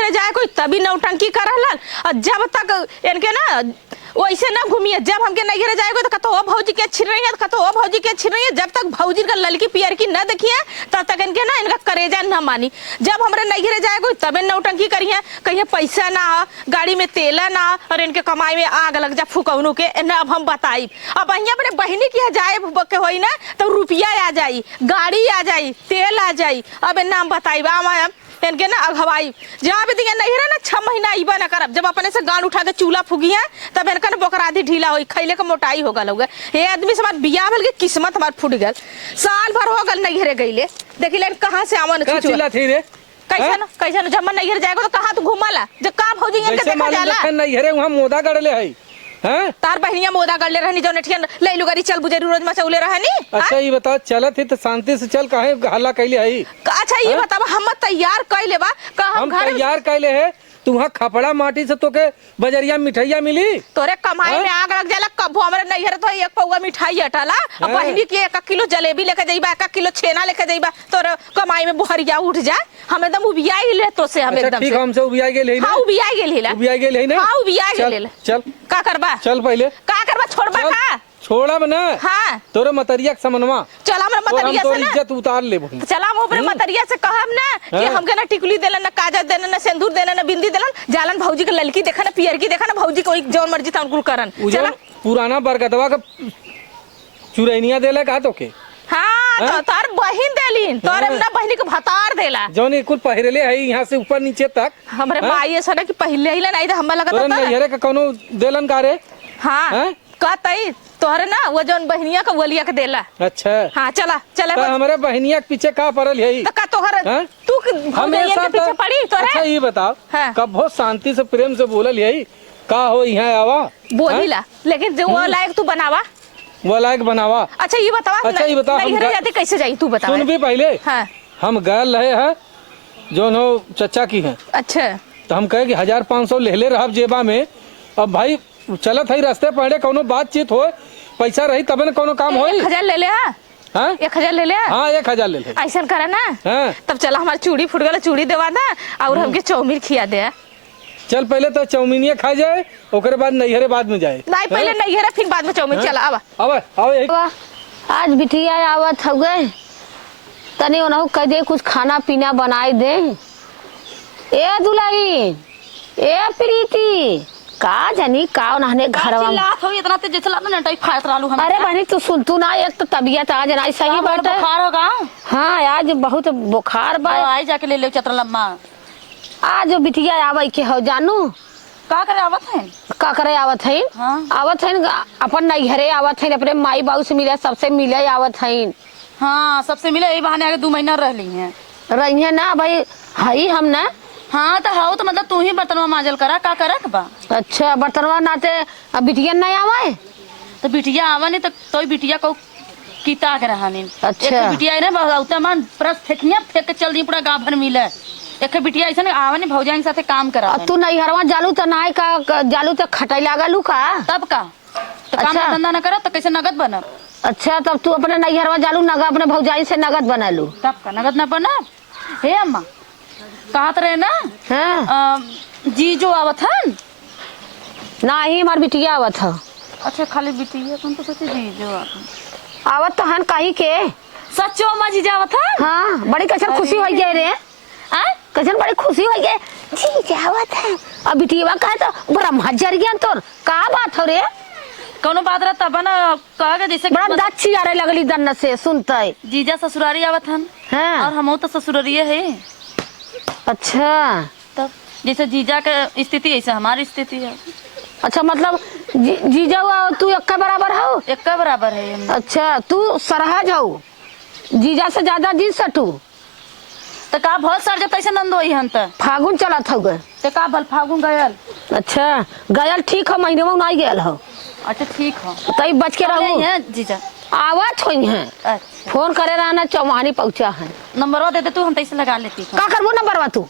नहीं जाए कोई तभी नौटंकी करलन। और जब तक इनके ना वैसे ना घूमिए, जब हमके नहीं जाएगा तो कतो भौजी के छिड़ रही है, कतो भौजी के छिड़ रही है। जब तक भौजी का ललकी पियर की न देखिए तब तक इनके ना इनका करेजा न मानी। जब हमारे नहीं जाएगा तब नौटंकी करिए, कहिए पैसा ना गाड़ी में तेल ना और इनके कमाई में आग लग जा फुकौनू के ना। अब हम बताई अब अहिया अपने बहनी की जाए के होई ना तो रुपया आ जाई, गाड़ी आ जाई, तेल आ जाई। अब नाम बताई इनके ना अगवाई जहाँ भी दिया नहीं रहा ना 6 महीना आईबा ना करब। जब अपने से गांड उठा के चूल्हा फूगी है तब इनका ना बोकराधी ढीला होई, खैले का मोटाई होगा लोग। ये आदमी से हमार बियाह भल के किस्मत हमार फूट गल, साल भर हो गल नहीं घरे गईले। देखी लेन कहाँ से आवन कैसा जब मन नहीं जाएगा तो कहाँ तू घुमाला जब का भौजी इनके देखा जाला नहीं घरे वहां मोदा गड़ले है हैं। तार बहनिया मोदा गड़ले रहनी जो नठिया ले लुगारी चल बुझेरी रोज मचौले रहनी। अच्छा ये बता चलत है तो शांति से चल, काहे हल्ला कैले है? अच्छा ये बतावा हम तैयार कैले बा का हम तैयार कैले है तू वहाँ खपड़ा माटी से तोके बजरिया मिठाइया मिली, तोरे कमाई में आग लग जाला। कबो हमरे नैहर तो 1 पौवा मिठाई हटाला, अब बहनी की 1 किलो जलेबी लेके जाइबा, 1 किलो छेना लेके जाइबा, तोरे कमाई में बुहरिया उठ जाए। हम एकदम उबिया ही ले तो से हम एकदम ठीक हमसे उबिया गेल है ना। हां उबिया गेल है, उबिया गेल है ना। हां उबिया गेल। चल का करबा, चल पहले का करबा, छोड़बा का छोड़ा बना। हां तोरे मतरिया के समनवा चल हमरा मतरिया से ना इज्जत उतार ले। चला हम ऊपर मतरिया से कहब ना कि हमके ना टिकुली देलन, ना काजल देलन, ना सिंदूर देलन, ना बिंदी देलन। जालन भौजी के ललकी देखा ना पियर की देखा ना भौजी कोई जौन मर्जी था उनको करन। चला पुराना बरगदवा का चुरैनिया देले का तोके? हां तो तार बहिन देलिन, तोरे ना बहिनी के भतार देला जौन कुल पहिरले है यहाँ से ऊपर नीचे तक। हमरे माई ऐसा ना कि पहले ही नहीं था हमरा लगता था नैहरे का कोनो देलन का रे। हां कहतई तोहरे ना वो जौन बहनिया का वलिया के देला। अच्छा हां चला चले हमारे बहनिया के पीछे का पड़ल है तो का तोहर तू हमेशा के पीछे पड़ी तोरे। अच्छा ये बताओ कब बहुत शांति से प्रेम से बोलल है का हो यहाँ आवा बोलीला, लेकिन जो वो लायक तू बनावा, वो लायक बनावा। अच्छा ये बतावा, अच्छा ये बताओ नहीं जाते कैसे जाई तू बता। सुन भी पहले हम गल रहे हैं जो नो चचा की है। अच्छा तो हम कहे कि 1500 ले रहा जेबा में। अब भाई चलत है रास्ते पहले कोनो बातचीत हो, पैसा रही तब न कोनो काम हो। 1000 ले ले। हां 1000 ले ले। हां 1000 ले ले। ऐसा करे ना तब चला हमार चूड़ी फूट गला, चूड़ी देवा दा और हमके चौमीन खिया दे। चल पहले तो चौमीनिया खा जाए ओकरे बाद नैहरे बाद में जाए। नहीं पहले नैहरे फिर बाद में चौमीन। चला आवा आवा आज बिटिया आवत हो गए तनी उन्हों कह दे कुछ खाना पीना बनाए दे। ए दुलाई ए प्रीति का जानी का उन्होंने घर इतना तेज चला ना टाइप खात रहलू हम। अरे बहनी तू सुन तू ना, एक तो तबीयत आज ना सही बात है। बुखार होगा। हाँ आज बहुत बुखार बा। आई जाके ले ले चतरलम्मा। आज बिटिया आवे के हो जानू का करे आवत है, का करे आवत है। आवत है अपन नैहरे आवत है, अपने माई बाबू से मिले, सबसे मिले आवत है। हाँ सबसे मिले यही बहाने आगे 2 महीना रह ली है ना भाई हई हम ना। हाँ तो हाउ तो मतलब तू ही बर्तनवा मांजल करा का करत बा। अच्छा बर्तनवा नाते अब बिटिया नहीं आवे तो बिटिया आवा नहीं तो बिटिया को कीता के रहा नहीं। अच्छा एक बिटिया ने बहुता मान परस फेंकनिया फेंक के चल दी पूरा गांव भर मिले। एक बिटिया ऐसा आवा नहीं भौजाई के साथे काम करा। तू नैहरवा जालू तो नाय का जालू तो खटाई लागलू का तब का तो काम धंधा न करो तो कैसे नगद बना। अच्छा तब तू अपने नैहरवा जालू नगा अपने भौजाई से नगद बना लू तब का नगद न बना। हे अम्मा कहत रहे ना जी जो आवत है ना ही हमार बिटिया आवत है। अच्छा खाली बिटिया तुम तो सोचे जी जो आवत तो हन कहीं के सच्चो अम्मा जी जावत है। हाँ बड़ी कचर खुशी हो गए रे कचर बड़ी खुशी हो गए जी जावत है। अब बिटिया कहे तो बड़ा मजा गया तोर का बात हो रे कोनो बात रहा तब ना कहा के जैसे बड़ा दच्छी आरे लगली दन्न से सुनते जीजा ससुरारी आवत हन और हम तो ससुरारी है। अच्छा तब जैसे जीजा का स्थिति ऐसे हमारी स्थिति है। अच्छा मतलब जीजा तू एक बराबर हो? एक बराबर है। अच्छा तू सरहज हो जीजा से ज्यादा जी सटू तो का भल सर जब तैसे नंद होई हन त फागुन चलत हो गए तो का भल फागुन गयल। अच्छा गयल ठीक हो महीने में नहीं गयल हो। अच्छा ठीक हो तई बच के रहू जीजा आवत हुई है। अच्छा फोन करे रहना चौमानी पहुंचा है। नंबरवा दे दे तू हम तैसे लगा लेती का करबो नंबरवा तू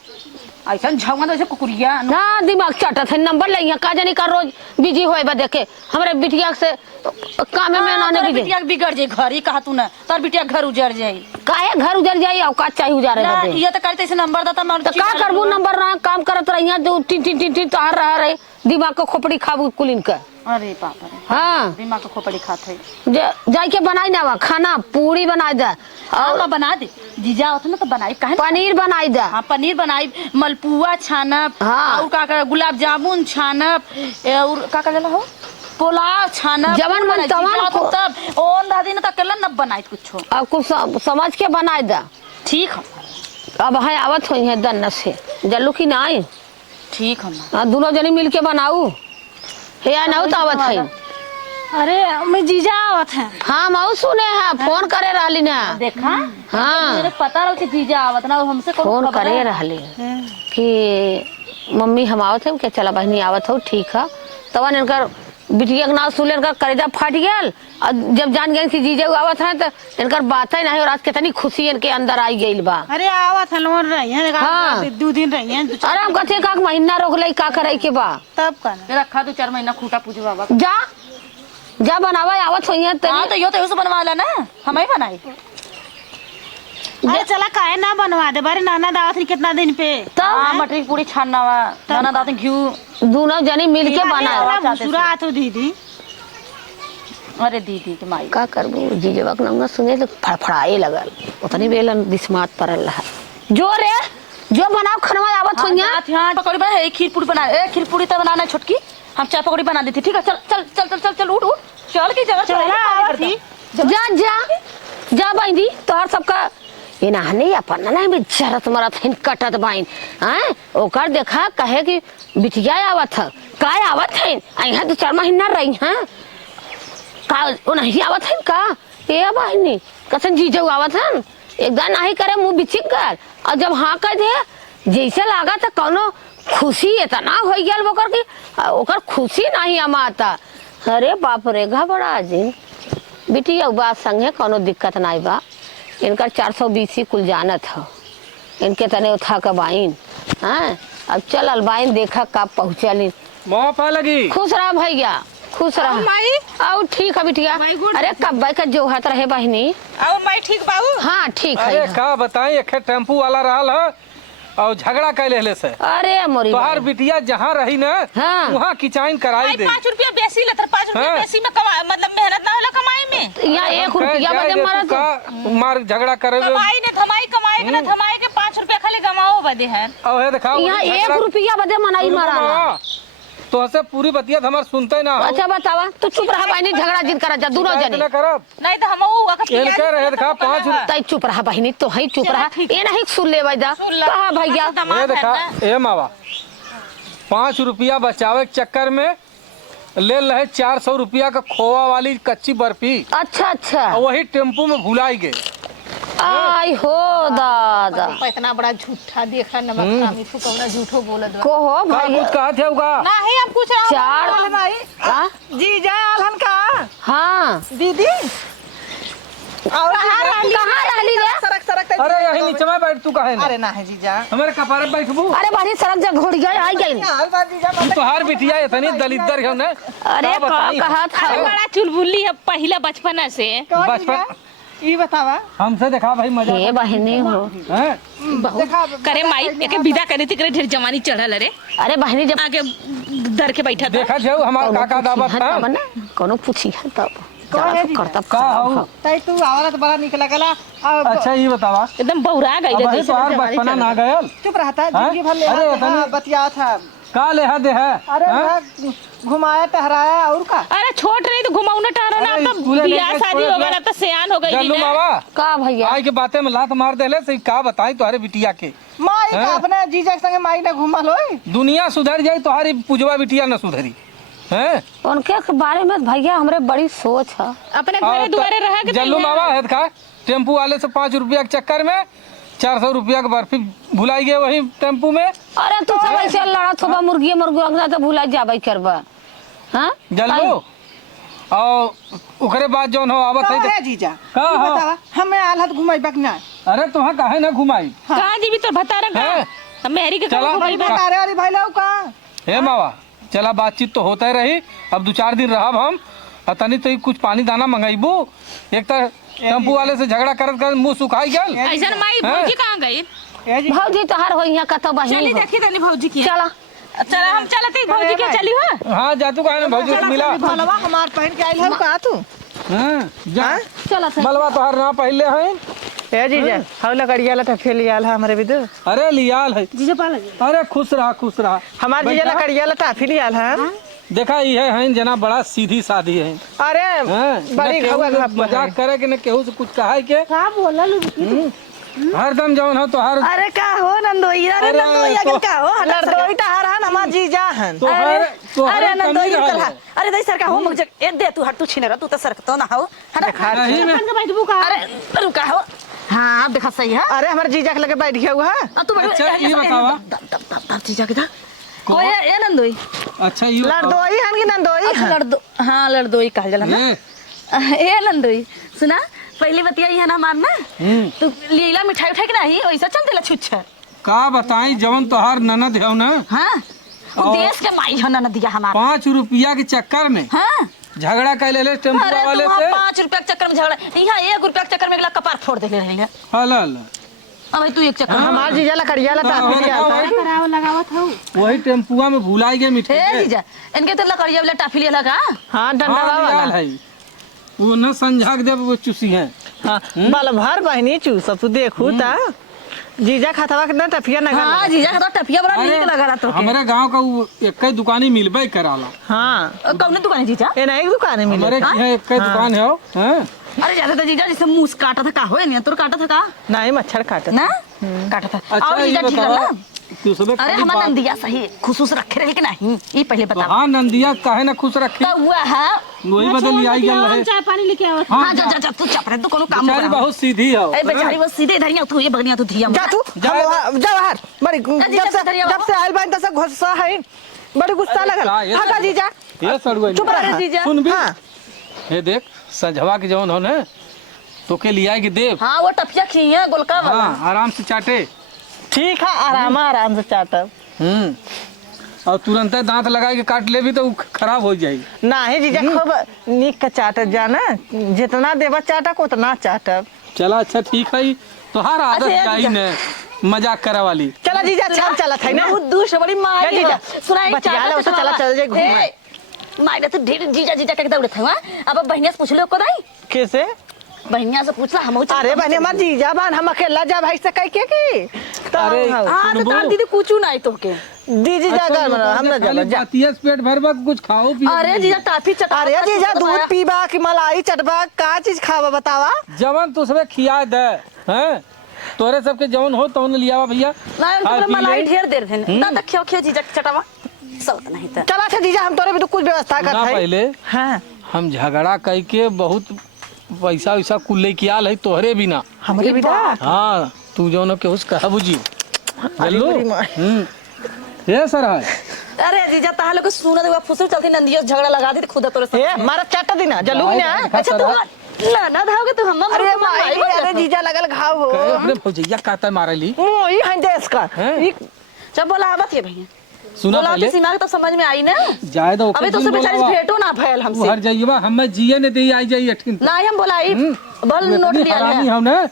ऐसा झौंगा तो कुकुरिया ना दिमाग चटत है नंबर ले का जानी का रोज बिजी होए बा देखे हमरे बिटिया से काम में ना बिटिया बिगड़ जाई घर ही कहा तू ना तोर बिटिया घर उजड़ जाई काहे घर उजड़ जाई औकात चाहिए उजारे बदे ये तो करते से नंबर देता मैं तो का करबो नंबर ना काम करत रही हैं जो टिन टिन टिन टिन तार रहा रहे दिमाग को खोपड़ी खाबू कुलिन का। अरे बाप रे, हाँ दिमाग को खोपड़ी खाते जाई के बनाई ना वा खाना पूरी बनाई दे और ना बना दे जीजा होता ना तो बनाई काहे। पनीर बनाई दे। हाँ पनीर बनाई, मलपुआ छानब, हाँ। और का गुलाब जामुन छानब, और का लेला हो पुलाव छानब। जवन मन तवन को तब ओन दादी ने तो अकेला न बनाई कुछ। अब कुछ समझ के बनाई दे। ठीक है, अब है आवत हुई है दन्न से जल्लू की ना आई। ठीक है हाँ दोनों जनी मिल के बनाऊ हे आई ना तो आवत है। अरे मैं जीजा आवत है। हाँ माऊ सुने है फोन करे रहली ना। देखा हाँ मुझे पता रहो कि जीजा आवत ना हमसे फोन करे रहली कि मम्मी हम आवत है क्या चला बहनी आवत हो ठीक है। तब इनकर बिटिया के नाम सुन कर करेजा फाट गया और जब जान गए कि जीजा आवत है तो इनकर बात ही नहीं और आज कितनी खुशी इनके अंदर आई गई बा। अरे आवत है लोन रही है। हाँ। 2 दिन रही है। अरे हम कथे का महीना रोक ले का करे के बा तब का रखा 2-4 महीना खूटा पूछ बाबा। जा जा बनावा आवत हुई है हाँ तो यो तो उसे बनवा ला ना, हम ही बनाई। अरे चला काहे ना बनवा दे बारे नाना दावत रही कितना दिन पे। हाँ मटरी पूरी छानना वा नाना दाते घी। दोनों जनी मिल के बनाए। मुसुरा तो दीदी। अरे दीदी के माई का करबू जीजवा के नाम सुने तो फड़फड़ाए लगल उतनी बेल दिसमात परल रहा जो रे जो बनाओ खनवा आवत हुई है। हाँ पकौड़ी बना, एक खीर पूरी बना, एक खीर पूरी तो बनाना छोटकी, हम चाय पकौड़ी बना देती। ठीक है चल चल चल चल चल चल उठ उठ चल की जगह चला आवत थी। जा जा जा बहनी तोहर सबका ये नहाने अपन ना में जरत मरत हिन कटत बाइन हैं ओकर देखा कहे कि बिटिया आवत है काय आवत है यहाँ 2-4 महीना रही हैं का ओ नहीं आवत है का ये बहनी कसन जीजू आवत है एकदम नहीं करे मुंह बिचिक कर और जब हाँ कह दे जैसे लागा था कौनो खुशी इतना हो गया ओकर की ओकर खुशी नहीं अमाता। अरे बाप रे घबरा जी बिटिया बात संगे कोनो दिक्कत नहीं बा इनकर 420 कुल जानत हो इनके तने उठा के बाइन हैं अब चल बाइन देखा कब पहुँचली मौका लगी। खुश रहा भैया खुश रहा माई आओ ठीक है बिटिया। अरे कब का जो हाथ रहे बहनी और माई ठीक बाबू। हाँ ठीक अरे है। का बताई एक टेम्पू वाला रहल है और झगड़ा कैले से अरे मोरी तोहार बिटिया जहाँ रही ना हाँ। वहाँ किचाइन कराई दे। 5 रुपया बेसी लेते 5 रुपया हाँ। बेसी में कमा मतलब मेहनत ना होला कमाई में। यहाँ 1 रुपया बदे मरत का मार झगड़ा करे कमाई ने धमाई कमाए के ना धमाई के 5 रुपया खाली गमाओ बदे है। और है देखा यहाँ 1 रुपया बदे मनाई मरा तो हसे पूरी बतिया हमार सुनते ना हो। अच्छा बतावा तू चुप रहा बहनी झगड़ा जिन करा जा दोनों जने ना करब नहीं तो हम वो अगर इनके रहे देखा 5 तई चुप रहा बहनी तो ही चुप रहा ये नहीं सुन ले भाई कहा भैया ये देखा ए मावा 5 रुपया बचावे के चक्कर में ले रहे 400 रुपया का खोवा वाली कच्ची बर्फी अच्छा अच्छा और वही टेम्पू में भुलाई गए। आई हो दादा इतना बड़ा झूठा देखा नमक कामी फुकौना झूठो बोलत बा। को हो का भाई कुछ कहा थे उगा नहीं हम पूछ रहा चार हाँ? जीजा आलन का हाँ दीदी कहाँ रहली रे सरक सरक अरे यही नीचे में बैठ तू काहे अरे ना है जीजा। हमारे कपारे बैठबू अरे बहनी सड़क जा घोड़ गया आई गई हाल बात जीजा तू तोहार बिटिया इतनी दलिदर है ना अरे का बताई? कहा था अरे बड़ा चुलबुल्ली है पहला बचपन से। बचपन ये बतावा हमसे देखा भाई मजा ये बहनी हो हैं देखा करे माई एके विदा करे थी करे ढेर जवानी चढ़ल अरे अरे बहनी जब आगे दर के बैठा था। देखा जाओ हमार काका दावा था तब ना कोनो पूछी है तब कौन है करता का हो तई तू आवाला तो बड़ा निकला गला। अब अच्छा ये बतावा एकदम बौरा गई अब रे भाई तोहार बचपना ना गयल चुप रहता हाँ? जिंदगी भर ले अरे हाँ, इतनी- बतिया था। का लेहा दे है अरे हैं? मैं घुमाया टहराया और का अरे छोट रही तो घुमाऊना टहरा ना अरे अब स्कूले तो नहीं बियाह गए, शादी छोड़ हो दे। गया अब तो सियान हो गई जल्लू ना। मावा का भैया आज के बातें में लात मार देले से का बताई तोहरे बिटिया के माई का हाँ? अपने जीजा के संगे माई ने घुमल होई। दुनिया सुधर जाई तोहारी पुजवा बिटिया न सुधरी हैं उनके बारे में भैया हमरे बड़ी सोच है अपने घरे दुआरे रह के जल्लू मावा है का टेम्पू वाले से 5 रुपया के चक्कर में 400 रुपया की बर्फी भुलाई गए वही टेम्पू में। अरे तू सब ऐसे लड़त होबा मुर्गी अंगना तो भुला जाबे करबा हाँ जल्लू और ओकरे बाद जौन हो आवत कहाँ है है जीजा का ये हो? बतावा हमें आलत घुमाई बकना अरे तुहाँ काहे ना घुमाई कहां जी भी तो बता हैं? रहा मेहरी के चला। घुमाई बा। बता रहे अरे भाई लोग का हे मावा चला बातचीत तो होता ही रही अब 2-4 दिन रहब हम और तनी तो कुछ पानी दाना मंगाइबू एक तो टेम्पू वाले से झगड़ा करत कर मुंह सुखाई गल ऐसा माई हैं? भौजी कहां गई भौजी तोहार हो यहाँ कतो चली बहिनी हो। देखी तनी भौजी की चला चला हम चलते भौजी के चली हो। हाँ जा तू कहा भौजी से मिला। भलवा हमार पहन के आइल है का तू हाँ जा चला मलवा तोहार ना पहले है। ए जीजा हम लकड़िया ला तो फेल याल है हमरे विदु अरे लियाल है। जीजा पा लगे अरे खुश रहा। हमार जीजा लकड़िया ला तो याल है देखा ये है जना बड़ा सीधी सादी है। अरे हाँ, बड़ी न घवा केहू से मजाक करे कि न केहू से कुछ कहा के का बोला लू हरदम जौन हो तो हर अरे का हो नंदोई अरे अरे नंदोई तो- अगर का हो नंदोई तो हर हन हमार जीजा हन तो हर तो अरे हर नंदोई कमी कल रहा है। अरे दई सरका हो मुझे ए दे तू हट तू छीने रहा तू तो सरक तो ना हो हट नहीं में अरे रुका हो हां अब देखा सही है अरे हमार जीजा के लगे बैठ गया हुआ तू अच्छा, ये बतावा। चीजा के था कोई ए नंदोई अच्छा ये बताओ। लड़दोई हन की नंदोई अच्छा लड़दो हां लड़दोई कह जाला ना ये ए नंदोई सुना पहले बतिया है ना मारना तू लीला मिठाई उठाई के नहीं वैसा चल देला छुच्छा का बताई जवन तोहार ननद है ना हां और- देश के माई हो ना दिया हमारा 5 रुपया के चक्कर में हां झगड़ा कर ले टेम्पो अरे वाले तू से। 5 रुपया के चक्कर में झगड़ा यहाँ 1 रुपया के चक्कर में अगला कपार फोड़ दे रही है हलल अब तू एक चक्कर हमार जीजा लकड़िया ला तो तो वही- कराव लगावत हो वही टेम्पुआ में भुलाई गए ए मिठाई जीजा इनके तो लकड़िया वाला टाफी ले लगा हां डंडा हाँ, वाला लियाल है वो न संझा के दे वो चुसी है। हां बल भर बहनी चू सब तू देखू ता जीजा खातवा के ना टफिया ना हां जीजा का तो टफिया बड़ा नीक लगा रहा तो हमारे गांव का वो एक ही दुकानी मिलबे कराला। हां कौन दुकान है जीजा ए नहीं दुकान में हमारे मिले यहाँ एक ही दुकान है हैं? अरे ज्यादा तो जीजा जैसे मुंह काटा था का हो नहीं तोर काटा था का नहीं मच्छर काट ना काटा था अच्छा और ये जीजा ठीक बताओ ना तू सुबह अरे हमारा नंदिया सही खुशूस रखे रहे कि नहीं ये पहले बता हाँ नंदिया काहे ना खुश रखी तो हुआ है वही बदल आई गल है। चाय पानी लेके आओ हां जा जा जा तू चप रहे तू कोनो काम बेचारी कर बहुत सीधी है। ए बेचारी वो सीधे धरिया तू ये बगनिया तू धिया जा तू जा बाहर बड़ी जीजा जब धरिया से आइल बाइन तस गुस्सा है बड़ी गुस्सा लगल का ये हां जीजा ये सड़ुआ चुप रह जीजा सुन भी हां ये देख संझवा के जवन हो ना तो के लिया के देव हां वो टफिया खी है गोलका वाला हाँ आराम से चाटे। ठीक है आराम से चाटब और तुरंत दांत लगा के काट ले भी तो वो खराब हो जाएगी। नहीं जीजा खूब नीक का चाटत जाना जितना देवा चाटक उतना चाटब चला अच्छा ठीक है तो हर आदत अच्छा, जाई ने मजाक करा वाली। चला जीजा चल है ना बहुत दूर बड़ी माई जा जीजा। सुनाई बतिया ले, उसे चला चल जाए घूमे। माई ने तो ढेर जीजा जीजा के दौड़त है अब बहनिया से पूछ लो को दाई कैसे बहनिया से पूछला हम अरे बहनी हमार जीजा बान हम अकेला जा भाई से कह के की तो अरे, हाँ। हां तो सुनबो। तार दीदी पूछू नहीं तो के दीदी जा अच्छा, घर हम ना खाली जा जातिया से पेट भरबा कुछ खाओ पियो। अरे जीजा टाफी चटा अरे जीजा दूध पीबा कि मलाई चटबा का चीज खावा बतावा जवन तुसबे खिया दे हैं तोरे सबके जवन हो तवन लियावा भैया। ना खा तो पी मलाई ले। ढेर देर है ना देखियो खियो जीजा के चटावा सब नहीं था चला अच्छा जीजा हम तोरे भी तो कुछ व्यवस्था कर ना पहले हां हम झगड़ा कई के बहुत पैसा वैसा कुल लेके आल है तोहरे बिना। हमरे भी दा हाँ तू जौन के उस कहा बुझी चलो बड़ी माँ। ये सर है अरे जीजा ताहले को सुना दे फुसुर चलती नंदिया से झगड़ा लगा दी खुदा तोरे से ए मारा चाटा देना जल्लू ना अच्छा तू ना धाओगे तू हम अरे माई अरे जीजा लगल घाव हो कहे अपने भौजैया काता मारली। मोई है देश का हैं? ई जब बोला आवत है भैया सुना बोला पहले तो सीमा के तो समझ में आई ना जाए दो अबे तो उसे बेचारी से भेंटो ना भयल वो हमसे हर जाइएवा हमें जिए ने दे आई जाई अठिन ना ही हम बोला आई बल नोट लिया हरामी है हम ना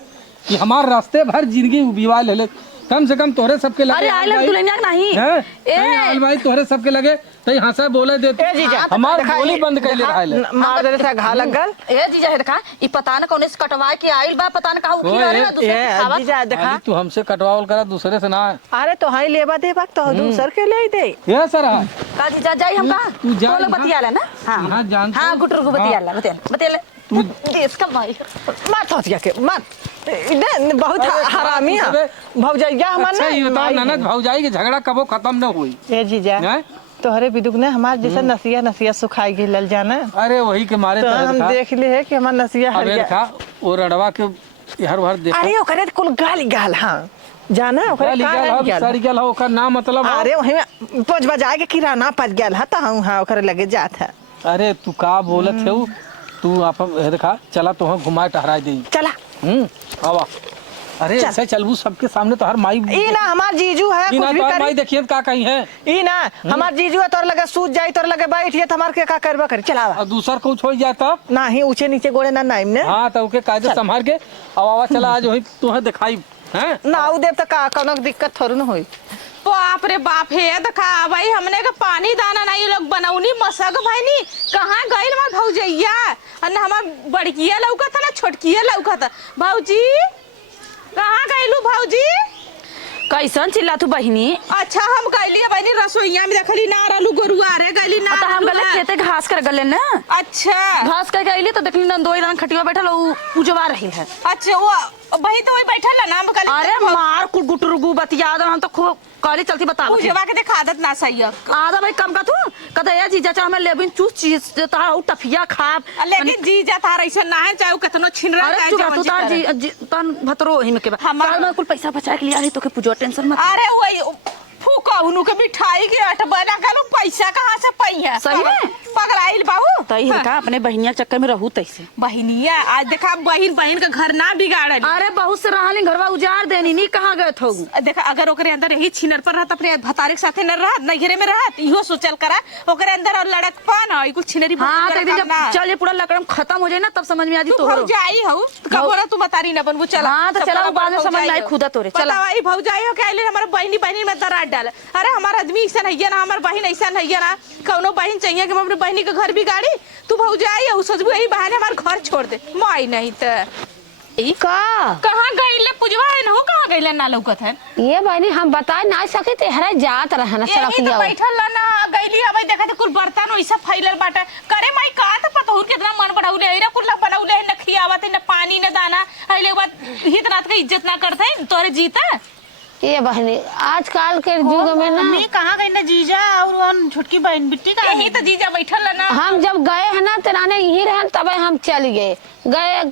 कि हमार रास्ते भर जिंदगी उबिवा ले ले कम से कम तोरे सबके लगे अरे आई लग दुल्हनिया के नहीं हैं ए आल भाई तोरे सबके लगे तई हंसा बोले दे ए जीजा हमार देखा, गोली ये- बंद कर ले देखा, रहा है मार दे से घा लगल ए जीजा है देखा ई पता न कौन से कटवा के आइल बा पता न कहां उखी ओए, रहे ना दूसरे ए के खावा जीजा देखा अरे तू हमसे कटवावल करा दूसरे से ना अरे तो हाई लेबा दे बात तो दूसर के ले दे ये सर है का जीजा जाई हम का तू जा तो लोग यहाँ- बतियाला ना हां यहाँ जानते हां हो? गुटर को बतियाला बतियाला तू देश का माई मत होतिया के मत इधर बहुत हरामी है भौजैया हमार अच्छा ये बताओ ना ननद भौजाई के झगड़ा कबो खत्म न हुई ए जीजा हैं? तोहरे बिदुक ने हमार जैसा नसिया सुखाई गिलल जाना अरे वही के मारे तो तरह हम था देख ले है कि हमार नसिया हर अबे जा था वो रड़वा के हर भर देखो अरे ओकरे कुल गाली गाल हां जाना ओकरे गाली का गाल हो, गाली गाल सारी गाल हो, ओकर नाम मतलब हो। अरे वही में पच बजाए के किराना पच गेल है तो हम हां ओकरे लगे जात है अरे तू का बोलत है तू आप देखा चला तो घुमाए टहराए दे चला आवा अरे चल। ऐसे चलबू सबके सामने तो हर माई ई ना हमार जीजू है ई कुछ ना भी तो हर करी माई देखिए का कहीं है ई ना हमार जीजू है तोर लगे सूत जाई तोर लगे बैठिए तो हमार के का करबा करी चलावा और दूसर को छोड़ जाए तब ना ही ऊंचे नीचे गोड़े ना नाइम ने हाँ तो ओके कायदे संभाल के अब आवा चला आज वही तुम्हें दिखाई हैं? ना उ देव तो का कौनो दिक्कत थोड़ी न होई। बाप रे बाप हे देखा भाई हमने का पानी दाना नहीं लोग बनौनी मसक भाईनी कहाँ गइल हमार भौजैया अन हमार बड़किया लौका था ना छोटकिया लौका था भौजी कहाँ गइलू भौजी। कैसन चिल्ला तू बहिनी। अच्छा हम गइली बहनी रसोईया में देखली ना रहलू गोरुआ रे गइली ना तो हम रहलू गले है। खेते घास कर गले ना। अच्छा घास कर गईली तो देखली ना दो रंग खटिया बैठल उ उजवा रही है। अच्छा वो वही तो वही बैठल है ना हम कल अरे मार गुटुरगु बतिया दो हम तो खूब काली चलती बता दो। पूजवा के देखा आदत ना सही है आधा भाई कम का तू कहता है जीजा चाहे मैं लेबिन चूस चीज ता उ टफिया खाब। लेकिन जी जा तार ऐसा ना है चाहे कितनो छिन रहा अरे है तू तू तार जी तन भतरो ही में के बा मैं कुल पैसा बचा के लिया है तो के पूजो टेंशन मत। अरे वही फूका उनु के मिठाई के अट बना के पैसा कहाँ से पई है सही में? पगलाइल बाबू तई है का अपने बहनिया चक्कर में रहू तैसे। बहनिया आज देखा बहन बहन का घर ना बिगाड़ल। अरे बहुत से रहनी घरवा उजाड़ देनी नहीं कहाँ गए थो। देखा अगर ओकरे अंदर यही छिनर पर रहत अपने भतारे के साथे न रहत नैहरे में रहत इहो सोचल करा ओकरे अंदर और लड़कपन है कुछ छिनरी हाँ तो जब चल ये पूरा लकड़म खत्म हो जाए ना तब समझ में आती तू भौजाई हो कबोरा तू बतारी ना बनबू चला। हाँ तो चला बाद में समझ में आई खुदा तोरे चला। चला ई भौजाई हो के आइले हमारे बहनी बहनी में दरार डाल। अरे हमारा आदमी ऐसा नहीं है ना हमार बहन ऐसा नहीं है ना कौनो बहन चाहिए कि हम अपनी बहनी के घर बिगाड़ी तू भौजाई हो सोचबू यही बहाने हमार घर छोड़ दे माई नहीं तो का कहाँ गइले पूजवा है ना कहाँ गइले ना लौकत है। ये बहनी हम बता ना सके थे हरा जात रहना यही तो सड़किया बैठल ना गइली अब देखा थे कुल बर्तन वैसा फैलल बाटे करे माई का तो पता हो कितना मन बढ़ाउले है कुल बनाउले है न खियावत है न पानी न दाना हइले बाद हित रात के इज्जत ना करते तोरे जीता। ये बहनी आजकल के युग में ना मम्मी कहाँ गई ना जीजा और वो छोटकी बहन बिट्टी का यही तो जीजा बैठल ना हम जब गए हैं ना तेराने यही रहन तबे हम चल गए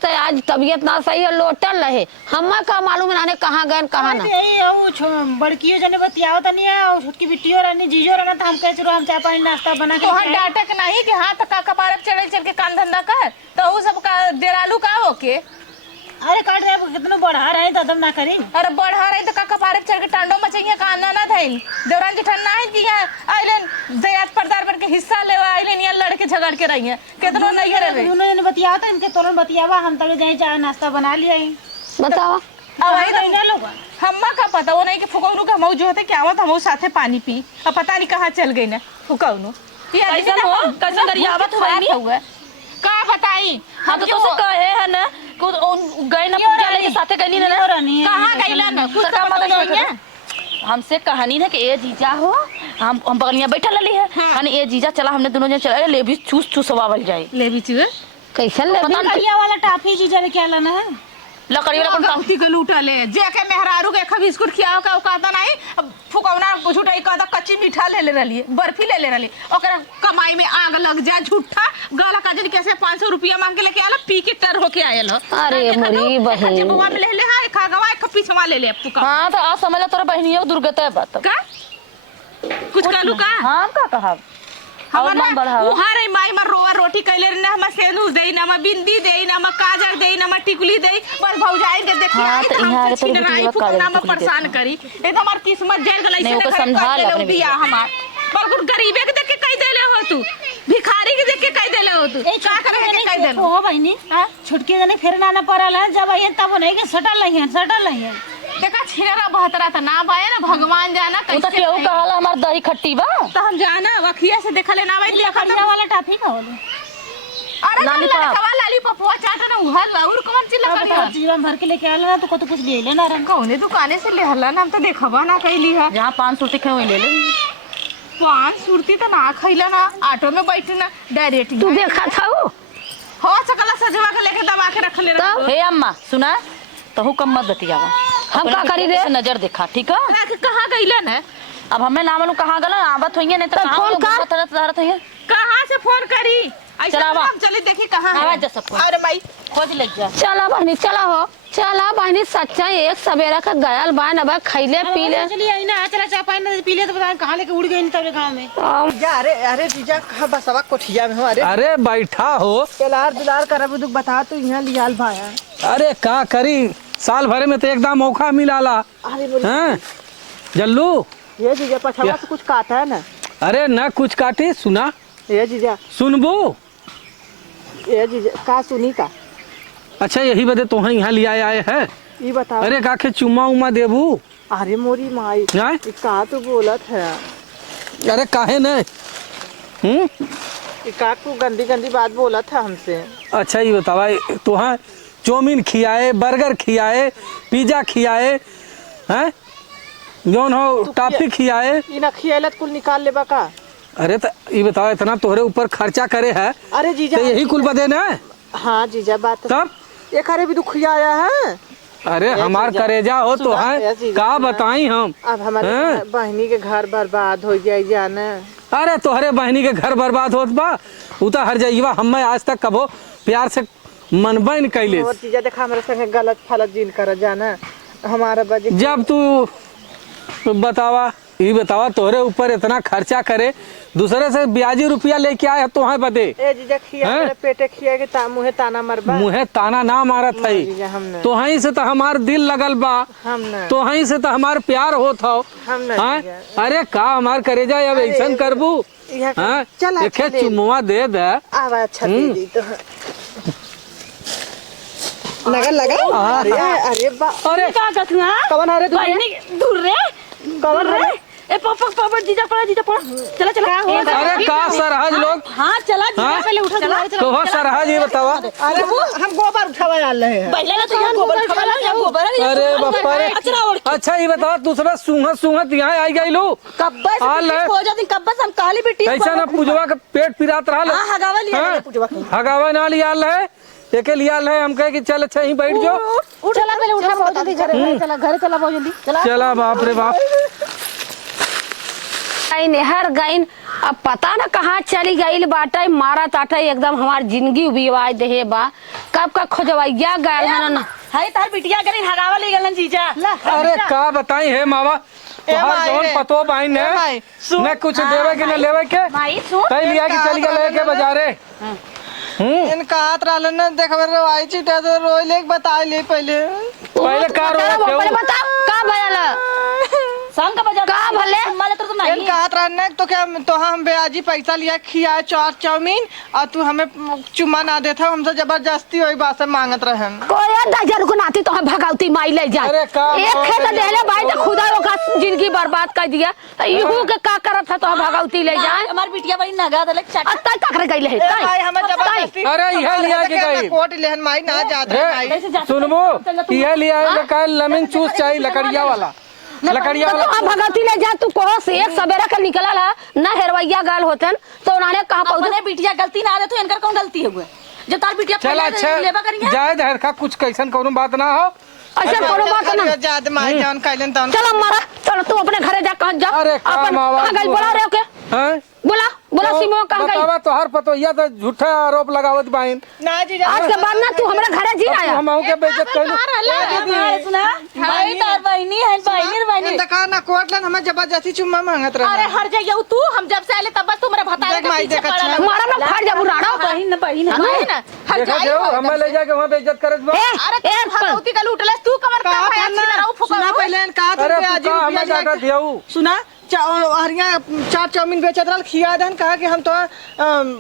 तो आज तबीयत ना सही है लोटल रहे हमें का मालूम नाने कहाँ गए कहाँ ना। यही बड़कियो जने बतियाओ तनी है और छोटकी बिट्टियो रहनी जीजो रहना तो हम कह चलो हम चाय पानी नाश्ता बना के तोहर डाटक नहीं कि हाथ का कपार चढ़ चल के काम धंधा कर तो उ सब का डेरालू का होके अरे काट दे कितना बढ़ा रहे तो दम ना करी। अरे बढ़ा रही तो का कपार चढ़ के टांडो मचैया का आना ना धइल देवरान जेठन ना है कि आइलन दयात पर्दार पर के हिस्सा लेवा आइलन या लड़के झगड़ के रही है कितनो नहीं रे उन्होंने ने बतिया था इनके तोलन बतियावा हम तक जाए चाय नाश्ता बना लिया है बताओ अब आई तो क्या लोग हम्मा का पता वो नहीं कि फुकौनु का मौज होते क्या आवत हम साथे पानी पी अब पता नहीं कहाँ चल गई ना फुकौनु कैसन हो कैसन गरियावत हो बहनी का बताई हम तो तुझसे कहे है ना गए ना पूजा लेके साथे गईली ना कहाँ गईला ना कुछ तो मदद है हमसे कहानी है कि ए जीजा हो हम बगलिया बैठा लली है यानी ए जीजा चला हमने दोनों जन चला ले भी चूस चूसवावल जाए ले भी चुए कैसन ले बतिया वाला टाफी जीजा ने क्या लाना है लकड़ी वाला कौन गलती के लूटा ले जेके मेहरारू के खबी बिस्कुट खियाओ का कहता नहीं फुकौना झूठाई कहता कच्ची मीठा ले रही बर्फी ले रही ओकरा कमाई में आग लग जा झूठा गला काजल कैसे 500 रुपया मांग के लेके आलो पी के टर होके आयल अरे मोरी बहन जबवा में ले हाय खा गवा एक पीछवा ले ले फुका हां तो आ समझ तोरा बहनिया दुर्गत है बात का कुछ कहलू का हां का कहा और मन बढ़ावा उहार माई मर रोवा रोटी कैले ना हम सेनुस देई ना हम बिंदी देई ना हम काजर देई ना हम टिकुली देई बस भौजाई के देखी हाँ, आई तो तो यहाँ हमसे तो छीन बिटिया रही काजर फुकना में टिकुली परेशान करी ए तो हमार किस्मत जेल गलाई नहीं, से वो तो घर समझा ले कर अपने दिया हमार बल्कि गरीबे के देख के कह देले हो तू भिखारी के देख के कह देले हो तू का करे के कह देले हो बहनी छोटकी जने फिर ना पड़ल है जब आई तब नहीं के सटल नहीं है देखा छिरा बहतरा त ना बाया ना भगवान जाना वो तो केहू कहला हमार दही खट्टी बा तो हम जाना वखिया से देखा लेना भाई देखा खड़िया वाला टाफी का बोले अरे लॉलीपॉप। लॉलीपॉप चाटा ना उहल और कौन चीज लगा जीवन भर के लेके आला ना तो कत कुछ ले लेना रंग कौने दुकाने से ले हल्ला ना हम तो देखबा ना कैली है जहां 500 टिके वही ले ले 5 सुरती तो ना खैला ना ऑटो में बैठी ना डायरेक्ट तू देखा था हो सकला सजवा के लेके दबा के रख ले रहा हे अम्मा सुना तहु कम मत बतियावा हम का करी रे से नजर देखा ठीक है कहाँ गईला ना अब हमें ना मालूम कहाँ गला आवत होइए नहीं तो तो कहाँ फोन लोग कर। तरह तरह होइए कहाँ से फोन करी ऐसा चलावा। हम चले देखी कहाँ है आवाज जा सब अरे भाई खोज लग जा चला बहनी चला बहनी सच्चा एक सवेरा का गयल बान अब खैले पी ले चलिए आई ना चला चाय पानी पी ले तो पता कहाँ लेके उड़ गई तब गाँव में जा अरे जीजा कहाँ बसवा कोठिया में हो अरे अरे बैठा हो केलार दुलार करब दुख बता तू यहाँ लियाल भाया अरे का करी साल भरे में तो एकदम मौका मिलाला हैं जल्लू ये जीजा पछवा से कुछ काटा है ना अरे न कुछ काटी सुना ये जीजा सुनबू ये जीजा का सुनी का अच्छा यही वजह तो यहाँ लिया आए हैं ये बताओ। अरे काके चुम्मा उम्मा देबू? अरे मोरी माई हैं? ये का तो बोलत है। अरे काहे नहीं? ये का तू गंदी गंदी बात बोलत है हमसे। अच्छा ये बतावा, तुहाँ चाउमीन खियाए, बर्गर खियाए, पिज्जा खियाए, हैं जौन हो टॉफी खियाए। ये ना खियालत कुल निकाल लेबा का? अरे तो ये बताओ, इतना तोहरे ऊपर खर्चा करे है अरे जीजा तो यही कुल बदे ना? हाँ जीजा बात तब ये करे भी तू खियाया है। अरे हमार जीजा, करेजा हो तो सुना, है जीजा, का सुना। बताई हम। अब हमारे हैं? बहनी के घर बर्बाद हो जाए जाना। अरे तोहरे बहनी के घर बर्बाद होत बा, उ तो हर जाइबा। हमें आज तक कबो प्यार से मनबा न कैले। और चीजा देखा हमारे संगे गलत फलत जीन कर जाना हमारा बजे। जब तू बतावा, ये बतावा तोहरे ऊपर इतना खर्चा करे, दूसरे से ब्याजी रुपया लेके आए तो है बदे। ए जीजा खिया हैं? मेरे पेटे खिया के मुहे ताना मरबा। मुहे ताना ना मारत जीजा, है, हमने। तो हहीं से तो हमार दिल लगल बा, हम ना तो हहीं से तो हमार प्यार होत हो। हम ना हैं? जीजा। अरे का हमार करेजा अब अरे, ऐसन करबू? यहाँ का- हैं? चल अच्छा एके ले। चुम्मा दे दे। आवा अच्छा दे दी तो लगा लगा। अरे अरे बा अरे का कथुआ कवन अरे तू बहनी दूर रे कवन रे अरे ए पापा पापा जीजा पड़ा चला चला अरे का सरहज लोग, हाँ चला जीजा हाँ? पहले उठा चला तो हो सरहज ये बतावा। अरे हम गोबर उठावा आल रहे हैं। पहले तो यहाँ गोबर खवाला यहाँ गोबर है, अरे बापा रे। अचरा ओढ़ अच्छा ये बतावा, दूसरा सूंघत सूंघत यहाँ आई गई लो। कब्बा से हाल है। पिट्ठी हो जाती कब्बा से हम काली बेटी ऐसा ना पूजवा का पेट पिरात रहा। हाँ, हगावा लिया हाँ? गया पूजवा के। हगावा ना लिया है, एके लिया है। हम कहे कि चल अच्छा ही बैठ जाओ। चला पहले उठा बहुत जल्दी घर चला बहुत जल्दी चला चला बाप रे बाप। नहर गईन, अब पता ना कहाँ चली गई बाटा मारा ताटा एकदम हमार जिंदगी उबिवाय दे बा। कब का खोजवैया गए ना हाय तार बिटिया करी हगावा ले गलन जीजा अरे का बताई है मावा, तुहार माई जौन रे। पतो बाइन ए माई, ने सुन। न कुछ देवे के न लेवे के, माई सुन कई लिया कि चल गए लेके बाजारे। इनका हाथ रहल ना देख रोई चिटा तो रोई ले बता ले पहले। पहले का रो पहले बता का भयल संग का बजा का भले? माले तो नहीं इनका हाथ रहना तो क्या तो हम ब्याजी पैसा लिया खिया चार चाउमीन और तू हमें चुम्मा ना देता हमसे जबरदस्ती वही बात से मांगत रहन। कोई दजन को नाती तो भगावती माई ले जा। अरे का एक बात खेत है देले भाई तो खुदा ओका जिंदगी बर्बाद कर दिया। इहू के का करत था तो भगावती ले जा। हमार बिटिया बड़ी नगा दले चट अत्ता तक गई ले ए भाई हमें जबरदस्ती अरे यह लिया के गई। कोट लेहन माई ना जात है भाई। सुनबो, यह लिया है का लमिन चूस चाहिए, लकड़िया वाला, लकड़िया तो वाला। तू भगावती ले जा। तू कहो से एक सवेरा का निकला ला ना हेरवैया गाल होतन तो उन्होंने कहा पौधे अपने बिटिया गलती ना आदे तो इनकर कौन गलती है जब तार बिटिया चल पहले अच्छा लेबा करिए जाए दहर का कुछ कैसन कोनो बात ना हो। ऐसा कोनो बात ना। जात माई जान कैलन तन चलो मारा, चलो तू अपने घरे जा कह जा। अरे का मावा कहाँ गई बोला रे ओके हैं? बोला बोला सिमो कहाँ गई। बतावा तोहर पतोहिया तो झूठा आरोप लगावत बाइन। ना जी आज के बाद ना तू हमारे घरे जी आया। हम के बेइज्जत कैलू। सुना भाई तार बहनी है बहनी देखा ना कोट लन हमें जबरदस्ती चुम्मा मांगत रहे। अरे हर जगह तू हम जब से आले तब बस तुम्हारे भतारे देख माई, देख अच्छा। मारा ना फाड़ जा बुराड़ा। बहन बहन हर देखा जो हमें ले जाके वहां बेइज्जत करत बा। ए भगवती का लूटले तू कमर का कहा भाई था अच्छी ना, तरह सुना पहले कहा था अरे ब्याजी तू का रुपया हमें जाकर लिया। दियाऊ। सुना हरिया चार चाउमीन बेचत रहल खिया देन कहा कि हम तो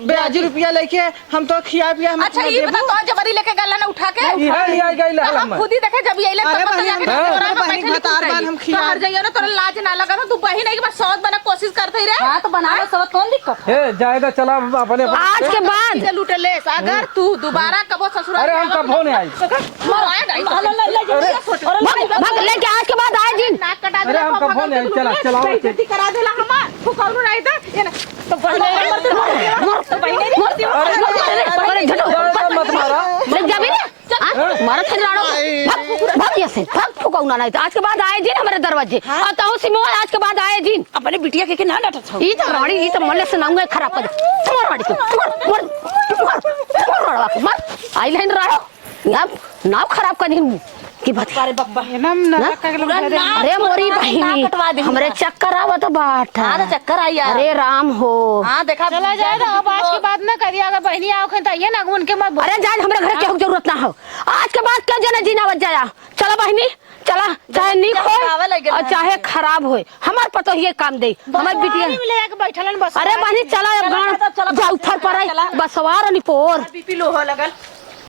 ब्याजी रुपया लेके हम तो खिया पिया हम अच्छा ये बता तो जबरी लेके गल्ला ना उठा के इहा लिया गई तो लहल हम हम। खुद ही देखे जब ये ले अरे तब बहन, जाके हाँ। तोरा में बहन, बैठे भतार बान हम खिया। हर जगह ना तोरा लाज ना लगा था तू बहन है कि बस सौत बना कोशिश करते ही रहे हां तो बनावे सब कौन दिक्कत हे जाएगा चला अपने आज के बाद है लूटे ले अगर तू दोबारा कबो ससुराल अरे हम कब होने आई। भाग लेके आज के बाद आए जी। नाक कटा अरे हम कब होने आई, चला चलाओ। बेइज्जती करा देला हमार फुकौनु नहीं था ये ना तो बहने अरे झटो मत मारा। ले जा भी मारा थे राणो भाग ऐसे भाग फुकाउना नहीं। आज के बाद आए जी हमारे दरवाजे और ताऊ सिमो आज के बाद आए जी। अपने बिटिया के ना डाटा था ई तो रानी ई तो मल्ले से नांगे खराब कर मार मार के मार मार आई लाइन राणो यार नाव खराब कर दी की बात। अरे बब्बा अरे मोरी बहनी हमरे चक्कर आवत बाट। हां तो चक्कर आई यार अरे राम हो। हां देखा चला जाए तो अब आज के बाद ना करिए अगर बहनी आओ तो ये ना उनके मत अरे जाए हमरे घर के जरूरत ना हो। आज के बाद क्या जना जीना बच जाया। चला बहनी चला, चाहे नीक हो और चाहे खराब हो हमार पतो ये काम दे हमार बिटिया ले के बैठलन बस। अरे बहनी चला गांव जा उठर पर बसवार निपोर बीपी लो हो लगल